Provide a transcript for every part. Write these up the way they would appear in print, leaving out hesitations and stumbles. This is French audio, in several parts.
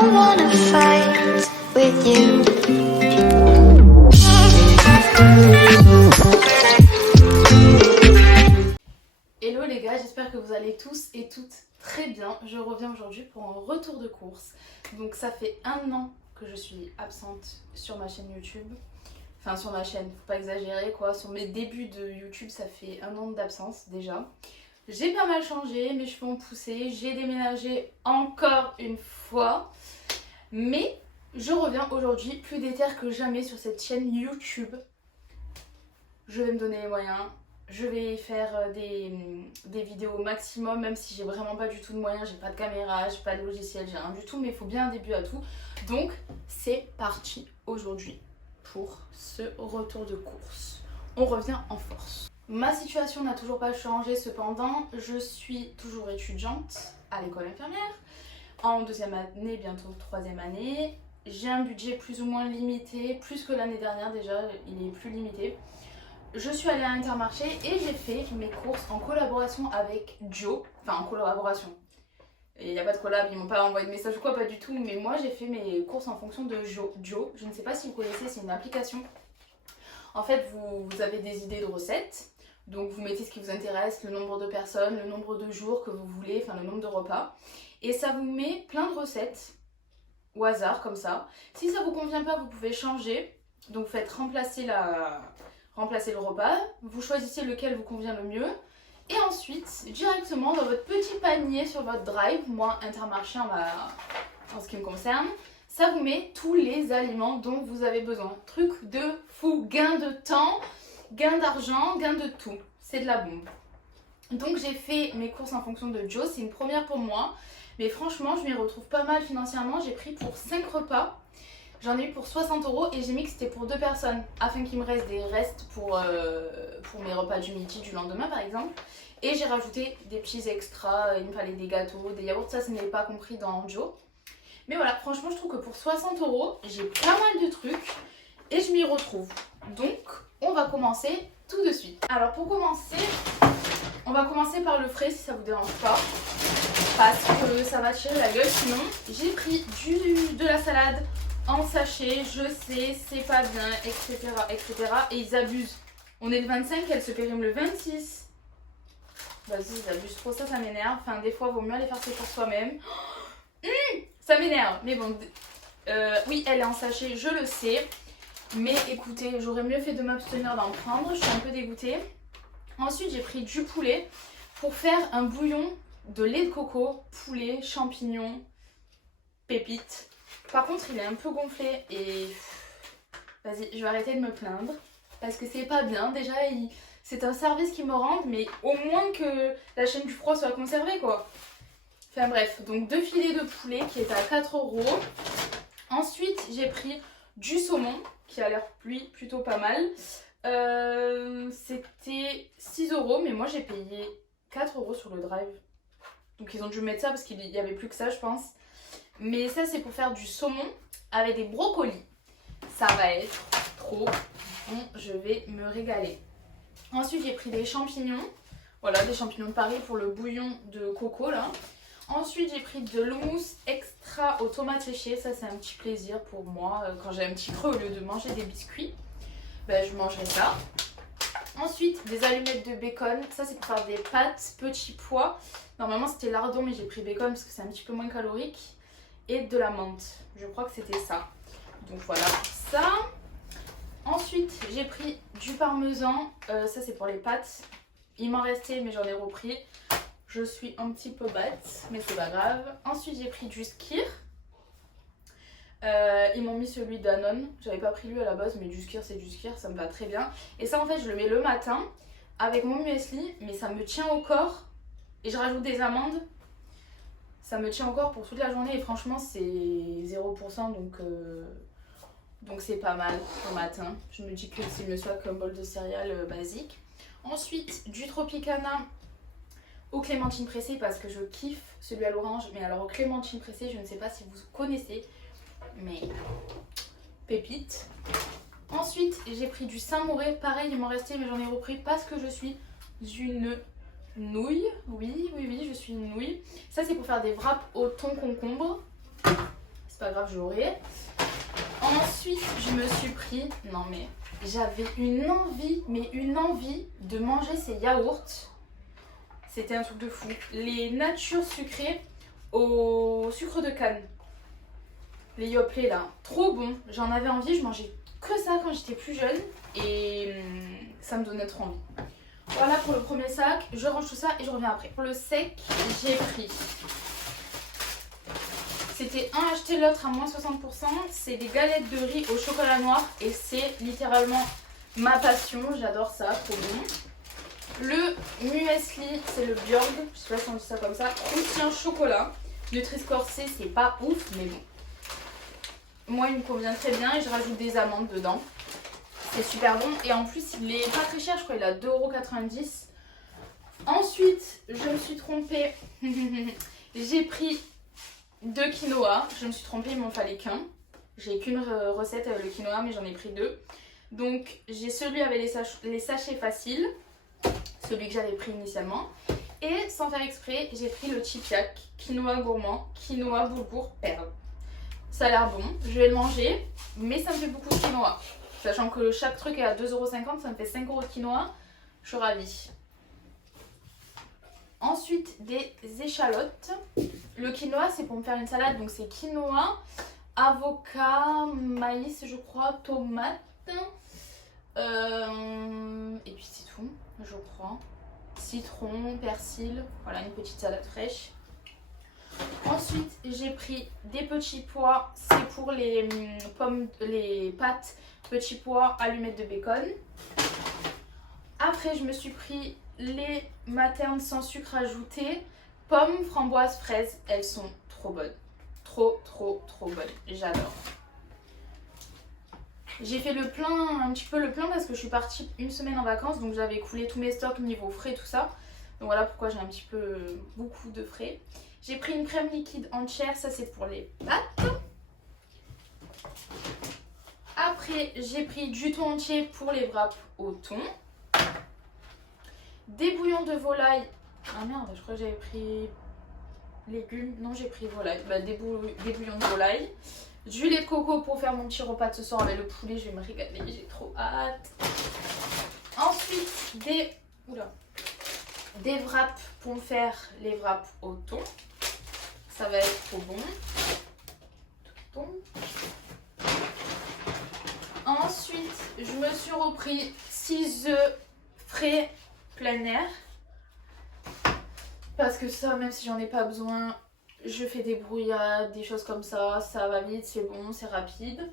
don't wanna fight with you. Hello les gars, j'espère que vous allez tous et toutes très bien. Je reviens aujourd'hui pour un retour de course. Donc ça fait 1 an que je suis absente sur ma chaîne YouTube. Enfin sur ma chaîne, faut pas exagérer quoi. Sur mes débuts de YouTube, ça fait 1 an d'absence déjà. J'ai pas mal changé, mes cheveux ont poussé, j'ai déménagé encore une fois. Mais je reviens aujourd'hui plus déter que jamais sur cette chaîne YouTube. Je vais me donner les moyens. Je vais faire des vidéos au maximum, même si j'ai vraiment pas du tout de moyens, j'ai pas de caméra, j'ai pas de logiciel, j'ai rien du tout, mais il faut bien un début à tout. Donc c'est parti aujourd'hui pour ce retour de course. On revient en force. Ma situation n'a toujours pas changé cependant, je suis toujours étudiante à l'école infirmière, en 2e année, bientôt 3e année. J'ai un budget plus ou moins limité, plus que l'année dernière déjà, il est plus limité. Je suis allée à Intermarché et j'ai fait mes courses en collaboration avec Joe. Enfin en collaboration. Il n'y a pas de collab, ils m'ont pas envoyé de message ou quoi, pas du tout. Mais moi j'ai fait mes courses en fonction de Joe. Je ne sais pas si vous connaissez, c'est une application. En fait vous avez des idées de recettes. Donc vous mettez ce qui vous intéresse, le nombre de personnes, le nombre de jours que vous voulez, enfin le nombre de repas. Et ça vous met plein de recettes au hasard comme ça. Si ça vous convient pas, vous pouvez changer. Donc vous faites remplacer le repas, vous choisissez lequel vous convient le mieux et ensuite directement dans votre petit panier sur votre drive, moi Intermarché en ce qui me concerne, ça vous met tous les aliments dont vous avez besoin. Truc de fou, gain de temps, gain d'argent, gain de tout, c'est de la bombe. Donc j'ai fait mes courses en fonction de Joe, c'est une première pour moi, mais franchement je m'y retrouve pas mal financièrement. J'ai pris pour 5 repas. J'en ai eu pour 60 € et j'ai mis que c'était pour 2 personnes afin qu'il me reste des restes pour mes repas du midi du lendemain par exemple. Et j'ai rajouté des petits extras, il me fallait des gâteaux, des yaourts, ça n'est pas compris dans Joe. Mais voilà, franchement je trouve que pour 60 € j'ai pas mal de trucs et je m'y retrouve. Donc on va commencer tout de suite. Alors pour commencer, on va commencer par le frais si ça vous dérange pas. Parce que ça va tirer la gueule sinon. J'ai pris de la salade en sachet, je sais, c'est pas bien, etc., etc. Et ils abusent. On est le 25, elle se périme le 26. Vas-y, ils abusent trop, ça m'énerve. Enfin, des fois, vaut mieux aller faire ses courses soi-même. Ça m'énerve. Mais bon, oui, elle est en sachet, je le sais. Mais écoutez, j'aurais mieux fait de m'abstenir d'en prendre. Je suis un peu dégoûtée. Ensuite, j'ai pris du poulet pour faire un bouillon de lait de coco, poulet, champignons, pépites. Par contre, il est un peu gonflé et vas-y, je vais arrêter de me plaindre parce que c'est pas bien. Déjà, c'est un service qu'ils me rendent, mais au moins que la chaîne du froid soit conservée quoi. Enfin bref, donc 2 filets de poulet qui est à 4 €. Ensuite, j'ai pris du saumon qui a l'air lui plutôt pas mal. C'était 6 €, mais moi j'ai payé 4 € sur le drive. Donc ils ont dû mettre ça parce qu'il n'y avait plus que ça, je pense. Mais ça c'est pour faire du saumon avec des brocolis. Ça va être trop bon, je vais me régaler. Ensuite j'ai pris des champignons. Voilà, des champignons de Paris pour le bouillon de coco là. Ensuite j'ai pris de l'houmous extra aux tomates séchées. Ça c'est un petit plaisir pour moi. Quand j'ai un petit creux, au lieu de manger des biscuits, ben, je mangerai ça. Ensuite des allumettes de bacon. Ça c'est pour faire des pâtes petits pois. Normalement c'était lardon mais j'ai pris bacon parce que c'est un petit peu moins calorique. Et de la menthe, je crois que c'était ça. Donc voilà ça. Ensuite j'ai pris du parmesan, ça c'est pour les pâtes. Il m'en restait mais j'en ai repris. Je suis un petit peu bête mais c'est pas grave. Ensuite j'ai pris du skyr. Ils m'ont mis celui d'Danone. J'avais pas pris lui à la base mais du skyr c'est du skyr, ça me va très bien. Et ça en fait je le mets le matin avec mon muesli mais ça me tient au corps. Et je rajoute des amandes. Ça me tient encore pour toute la journée et franchement c'est 0% donc c'est pas mal au matin. Je me dis que c'est mieux soit qu'un bol de céréales basique. Ensuite du Tropicana aux clémentines pressées parce que je kiffe celui à l'orange. Mais alors aux clémentines pressées, je ne sais pas si vous connaissez, mais pépite. Ensuite j'ai pris du Saint-Moré, pareil il m'en restait mais j'en ai repris parce que je suis une nouille, oui, je suis une nouille. Ça c'est pour faire des wraps au thon concombre. pas grave, j'aurai. Ensuite, je me suis pris... Non mais, j'avais une envie de manger ces yaourts. C'était un truc de fou. Les natures sucrées au sucre de canne. Les Yoplait là, trop bon. J'en avais envie, je mangeais que ça quand j'étais plus jeune. Et ça me donnait trop envie. Voilà pour le premier sac, je range tout ça et je reviens après. Pour le sec, j'ai pris... C'était un acheté l'autre à moins 60%. C'est des galettes de riz au chocolat noir et c'est littéralement ma passion. J'adore ça, trop bon. Le muesli, c'est le Bjorg, je sais pas si on dit ça comme ça. Croustillant chocolat. Nutri-Score C, c'est pas ouf, mais bon. Moi, il me convient très bien et je rajoute des amandes dedans. C'est super bon et en plus, il est pas très cher, je crois qu'il a 2,90 €. Ensuite, je me suis trompée. J'ai pris 2 quinoa. Je me suis trompée, il m'en fallait qu'un. J'ai qu'une recette avec le quinoa, mais j'en ai pris 2. Donc, j'ai celui avec les sachets faciles, celui que j'avais pris initialement. Et sans faire exprès, j'ai pris le Chipiac, quinoa gourmand, quinoa boulgour perle. Ça a l'air bon, je vais le manger, mais ça me fait beaucoup de quinoa. Sachant que chaque truc est à 2,50 €, ça me fait 5 € de quinoa. Je suis ravie. Ensuite, des échalotes. Le quinoa, c'est pour me faire une salade. Donc, c'est quinoa, avocat, maïs, je crois, tomate. Et puis, c'est tout, je crois. Citron, persil. Voilà, une petite salade fraîche. Ensuite, j'ai pris des petits pois. C'est pour les pâtes, petits pois, allumettes de bacon. Après, je me suis pris les maternes sans sucre ajouté. Pommes, framboises, fraises. Elles sont trop bonnes. Trop bonnes. J'adore. J'ai fait un petit peu le plein parce que je suis partie une semaine en vacances. Donc j'avais écoulé tous mes stocks niveau frais, tout ça. Donc voilà pourquoi j'ai un petit peu beaucoup de frais. J'ai pris une crème liquide entière. Ça, c'est pour les pâtes. Après, j'ai pris du thon entier pour les wraps au thon. Des bouillons de volaille. Ah merde, je crois que j'avais pris légumes. Non, j'ai pris volaille. Bah, des bouillons de volaille. Du lait de coco pour faire mon petit repas de ce soir avec le poulet. Je vais me régaler, j'ai trop hâte. Ensuite, des wraps pour me faire les wraps au thon. Ça va être trop bon. Ensuite, je me suis repris 6 œufs frais plein air. Parce que ça, même si j'en ai pas besoin, je fais des brouillades, des choses comme ça. Ça va vite, c'est bon, c'est rapide.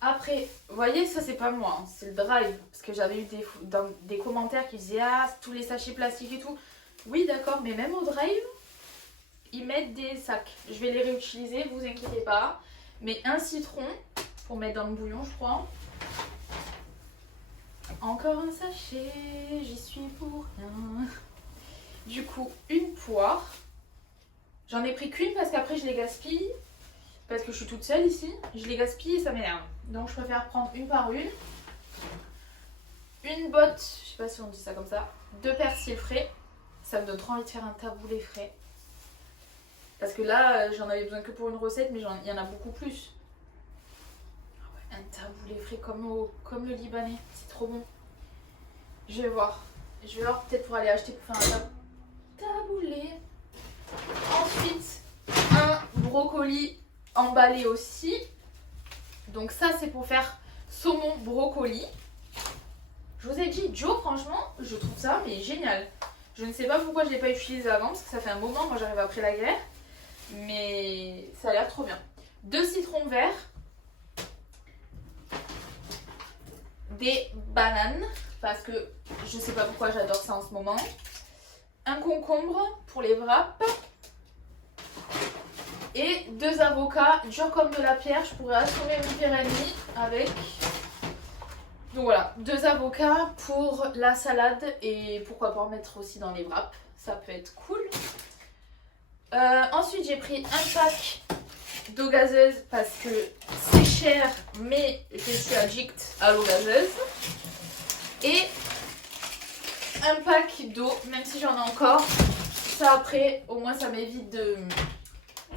Après, vous voyez, ça c'est pas moi, hein, c'est le drive. Parce que j'avais eu des commentaires qui disaient « Ah, tous les sachets plastiques et tout ». Oui, d'accord, mais même au drive, ils mettent des sacs. Je vais les réutiliser, vous inquiétez pas. Mais un citron, pour mettre dans le bouillon, je crois. Encore un sachet, j'y suis pour rien. Du coup, une poire. J'en ai pris qu'une parce qu'après je les gaspille. Parce que je suis toute seule ici. Je les gaspille et ça m'énerve. Donc je préfère prendre une par une. Une botte, je sais pas si on dit ça comme ça, de persil frais. Ça me donne trop envie de faire un taboulé frais. Parce que là, j'en avais besoin que pour une recette, mais il y en a beaucoup plus. Un taboulé frais comme le libanais, c'est trop bon. Je vais voir peut-être pour aller acheter pour faire un taboulé. Ensuite, un brocoli emballé aussi. Donc ça, c'est pour faire saumon brocoli. Je vous ai dit, Joe, franchement, je trouve ça mais génial. Je ne sais pas pourquoi je ne l'ai pas utilisé avant, parce que ça fait un moment, moi j'arrive après la guerre. Mais ça a l'air trop bien. 2 citrons verts. Des bananes, parce que je sais pas pourquoi j'adore ça en ce moment. Un concombre pour les wraps. Et 2 avocats durs comme de la pierre. Je pourrais assommer une pyramide avec. Donc voilà, 2 avocats pour la salade. Et pourquoi pas en mettre aussi dans les wraps. Ça peut être cool. Ensuite, j'ai pris un pack d'eau gazeuse parce que c'est cher, mais je suis addict à l'eau gazeuse. Et un pack d'eau, même si j'en ai encore. Ça après, au moins ça m'évite de...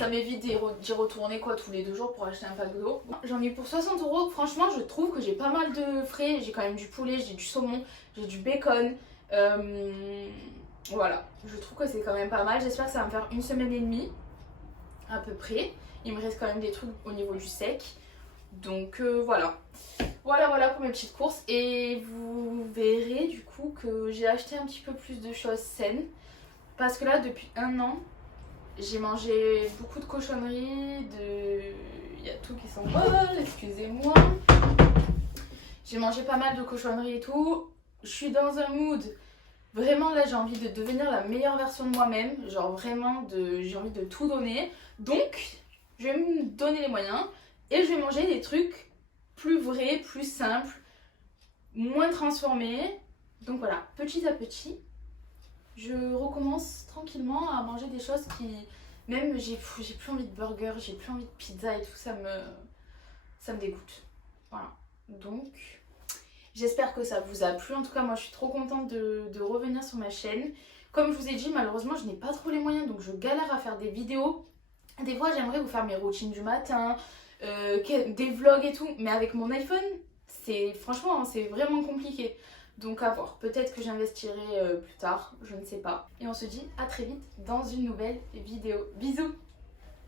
Ça m'évite d'y retourner quoi tous les 2 jours pour acheter un pack d'eau. J'en ai pour 60 €. Franchement, je trouve que j'ai pas mal de frais. J'ai quand même du poulet, j'ai du saumon, j'ai du bacon. Voilà, je trouve que c'est quand même pas mal. J'espère que ça va me faire 1 semaine et demie à peu près. Il me reste quand même des trucs au niveau du sec. Donc voilà. Voilà pour mes petites courses. Et vous verrez du coup que j'ai acheté un petit peu plus de choses saines. Parce que là, depuis 1 an, j'ai mangé beaucoup de cochonneries, il y a tout qui s'envole, excusez-moi. J'ai mangé pas mal de cochonneries et tout. Je suis dans un mood, vraiment là j'ai envie de devenir la meilleure version de moi-même. Genre vraiment, j'ai envie de tout donner. Donc, je vais me donner les moyens et je vais manger des trucs plus vrais, plus simples, moins transformés. Donc voilà, petit à petit, je recommence tranquillement à manger des choses qui... Même j'ai plus envie de burger, j'ai plus envie de pizza et tout, ça me dégoûte. Voilà, donc j'espère que ça vous a plu. En tout cas, moi je suis trop contente de revenir sur ma chaîne. Comme je vous ai dit, malheureusement je n'ai pas trop les moyens, donc je galère à faire des vidéos. Des fois j'aimerais vous faire mes routines du matin, des vlogs et tout, mais avec mon iPhone, franchement c'est vraiment compliqué. Donc à voir, peut-être que j'investirai plus tard, je ne sais pas. Et on se dit à très vite dans une nouvelle vidéo. Bisous!